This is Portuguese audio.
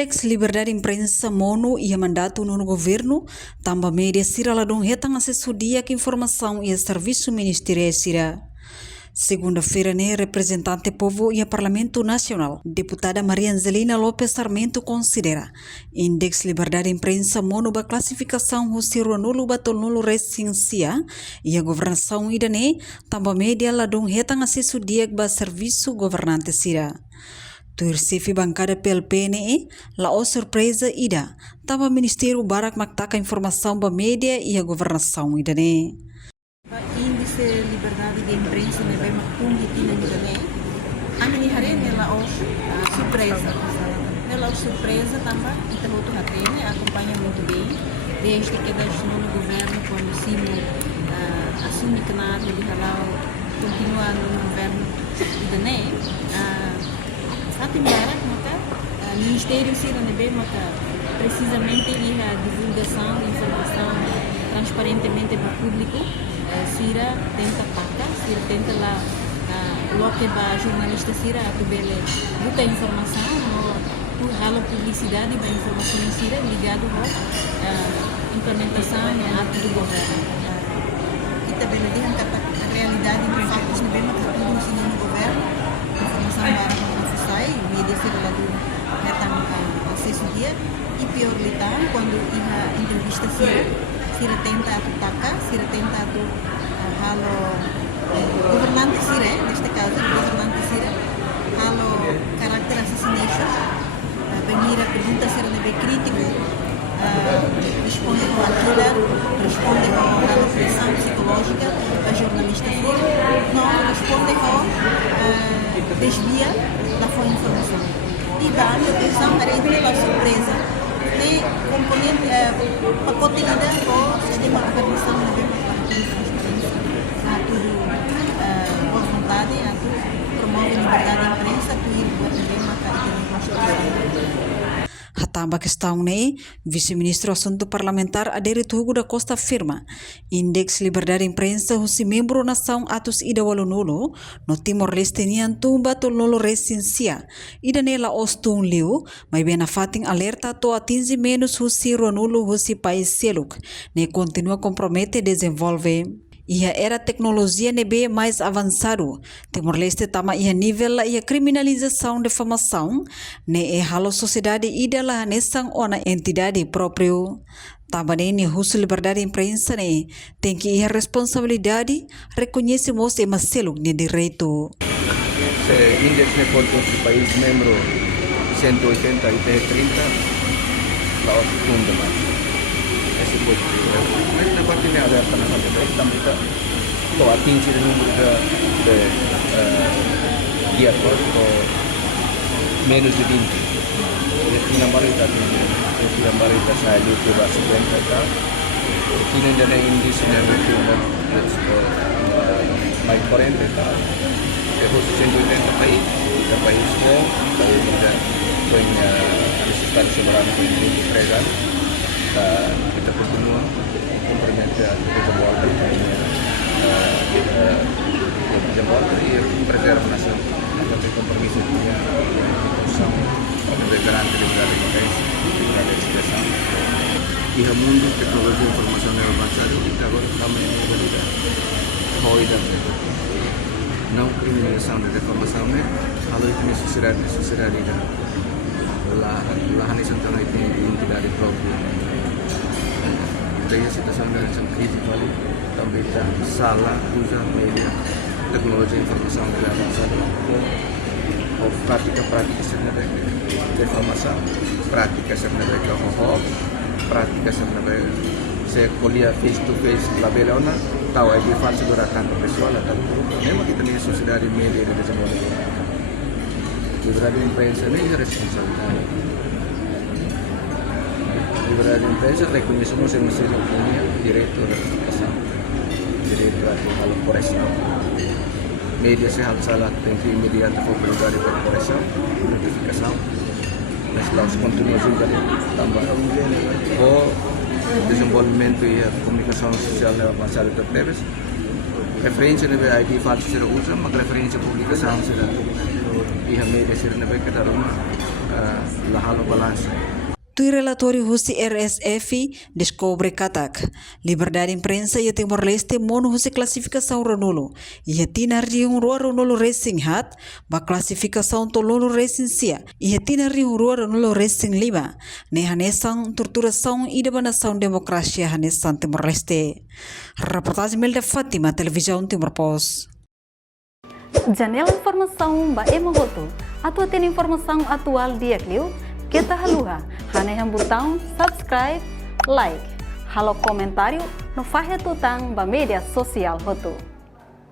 Indeks Liberdade Imprensa MONU ia mandato no governo, também média sira ladung retang acesso dia que informação e serviço ministerial sira. Segunda-feira, representante povo e Parlamento Nacional, deputada Maria Angelina Lopes Sarmento considera Indeks Liberdade Imprensa MONU ba classificação o siro nulo batol nulo recensia e a governação idane também média ladung retang acesso dia ba serviço governante sira. Tursifi bancada PLPNE, la surpresa ida, tava Ministério Barak Maktaka informação ba média e a governação idane. Índice liberdade de imprensa ne bem macum hitina idane. Ani hari ne la surpresa. Ne la surpresa também, ita hotu hatene acompanha muito bem, desde que deixou no governo quando Simo assume que nada de halau continuar no governo idane. Fatim Barak maka Ministério Sira Nebe maka precisamente a divulgação, informação transparentemente para o público. Sira tenta pacar, Sira tenta lá loque para jornalista Sira a tubele buka informação, halo publicidade para informação Sira ligado à implementação e ato do governo. Kita bela dihan kata realidade de fatos Nebe maka tudo no governo, informação para media circulado datang acesso dia e pior litan quando ia entrevista Sira tenta atacar, Sira tenta halo governante Sira, neste caso governante Sira halo caráter assassination venir a pergunta Sira nebe crítico responde com aquilo, responde com a pressão psicológica a jornalista Sira não responde com desvia da sua informação. E dá atenção para a surpresa. Tem componente, pacote de dados ou sistema de avaliação de transparência. Há tudo boa vontade, há tudo promove a liberdade de imprensa, tudo ir para a Hatamba questão vice-ministro assunto parlamentar Aderi Tugu da Costa afirma Indeks Liberdade Imprensa husi membro nação atus ida walunulo no Timor-Leste nian tumba tololo recensia ida nela ostun liu mai bena fating alerta to atingi menos husi ronulo husi país seluk ne continua compromete desenvolve. Ia era tecnologia nebe mais avançado. Timor-Leste tama ia nível la ia criminalização de difamação, ne e halo sociedade ida la nesang ona entidade próprio. Também ne husu liberdade imprensa ne tem que ia responsabilidade reconhecemos e maseluk ne direito. Se index ne contos do país membro 180 e 30 la funda mais. Mas na parte da alerta na parte da também to atingir o número de dias ou menos de 20. E na barita na barita saya itu bahasa kita. Ini dari indeks yang itu mai 40 kita. Khusus 180 país, kita país bom, kita punya sistem seberapa itu pregan. Kita continua comprometer a desenvolver e preservar a nação com compromisso de construção de garante de liberdade de expressão. E o mundo tecnologia e informação é avançado e agora também é realidade. Hoje não criminalização de informação é algo que necessidade lá hanis tentang itu entidade própria. Daí a situação da crise vale também está salah usa media tecnologia e informação que é avançada ou prática sebenarnya de informação prática sebenarnya que prática sebenarnya saya kuliah face to face label ona tahu ID falso gerakan pessoal atau memang kita ni sociedade media de desenvolvimento liberdade imprensa nem responsabilidade. Liberdade de imprensa reconhecemos en nuestra economía direito à comunicação, direito à corporação. Mídia se salah tem que imediato oportunidade de corporação, notificação, mas lá os conteúdos também o desenvolvimento e a comunicação social leva avançada de temas. Referência de ID falso será usa, mas referência publicação será e a mídia será na beca da Roma. lahalo balança. Tui relatório Husi RSF descobre katak liberdade de imprensa e Timor-Leste mono Husi classificação Ronulo e tina riung rua Ronulo Racing Hat ba classificação Tololo Racing Sia e tina riung rua Ronulo Racing Lima ne hanesan torturação e debanação democracia hanesan Timor-Leste. Reportagem Melda Fátima, Televisão Timor-Post. Janela informação ba Emogoto. Atua tem informação atual dia Clio. Kita haluha, haneham botão subscribe, like, halo comentário no Fahia Tutang ba media sosial hotu.